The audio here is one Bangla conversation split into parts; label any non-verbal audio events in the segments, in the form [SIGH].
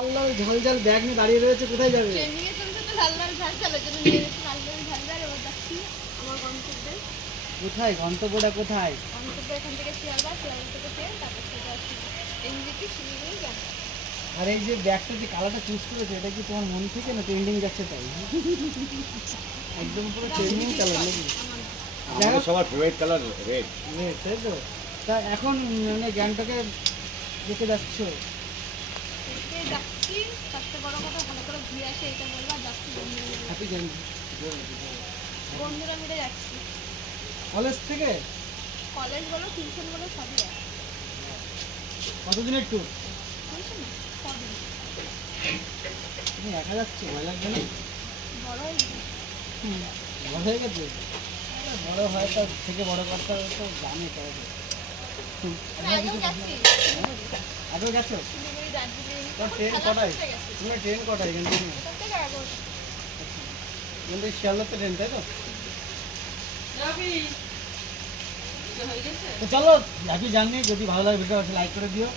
লাল লাল ঝাল ঝাল ব্যাগ নিয়ে দাঁড়িয়ে রয়েছে কোথায় যাবে? ট্রেনিং এ চলছে তো লাল লাল ঝাল ঝাল জন্য নিয়ে গেছি লাল লাল ঝাল ঝাল এবার যাচ্ছি আমার গন্তব্যে। কোথায়? গন্তব্যটা কোথায়? গন্তব্য এখান থেকে শিয়ালদা শিয়ালদা থেকে ট্রেন তারপর সোজা এনজিপি শিলিগুড়ি যাব আর এই যে ব্যাগটা যে কালারটা চুজ করেছে এটা কি তোমার মন থেকে না ট্রেন্ডিং যাচ্ছে তাই? একদম পুরো ট্রেন্ডিং কালার নাকি? আমাদের সবার ফেভারিট কালার রেড রেড তাই তো? তা এখন মানে জ্ঞানটাকে যেতে যাচ্ছ? যাচ্ছি সবচেয়ে বড় কথা ভালো করে ঘুরে আসে এটা বলব আর যাচ্ছি বন্ধুরা মিলে। হ্যাপি জার্নি বন্ধুরা মিলে যাচ্ছি। কলেজ থেকে? কলেজ বলো টিউশন বলো সবই এক কতদিনের ট্যুর তুমি একা যাচ্ছ? ভয় লাগবে না? বড় হয়ে গেছে। বড় হয়ে গেছে? বড় হয় তার থেকে বড় কথা তো জানে তাই তো। যাচ্ছি। শিলিগুড়ি আগেও গেছো শিলিগুড়ি দার্জিলিং তোর তখন ট্রেন কটায়? মাঠে তুমি ট্রেন কটায় এখান থেকে? এখান থেকে শিয়ালদাতে ট্রেন তাই তো? তো চলো হ্যাপি জার্নি যদি ভালো লাগে ভিডিওটা লাইক করে দিও।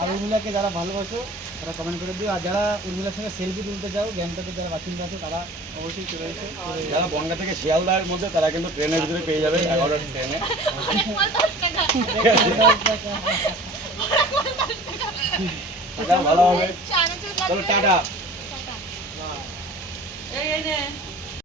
আর উর্মিলাকে যারা ভালোবাসো তারা কমেন্ট করে দিও। আর যারা উর্মিলার সঙ্গে সেলফি তুলতে যাও গ্যাংটাতে যারা বাসিন্দা আছে তারা অবশ্যই চলে এসে। যারা বনগা থেকে শিয়ালদার মধ্যে তারা কিন্তু ট্রেনের ভিতরে পেয়ে যাবে এগারোটা ট্রেনে [LAUGHS] ভালো হবে। চলো টাটা। এই নে।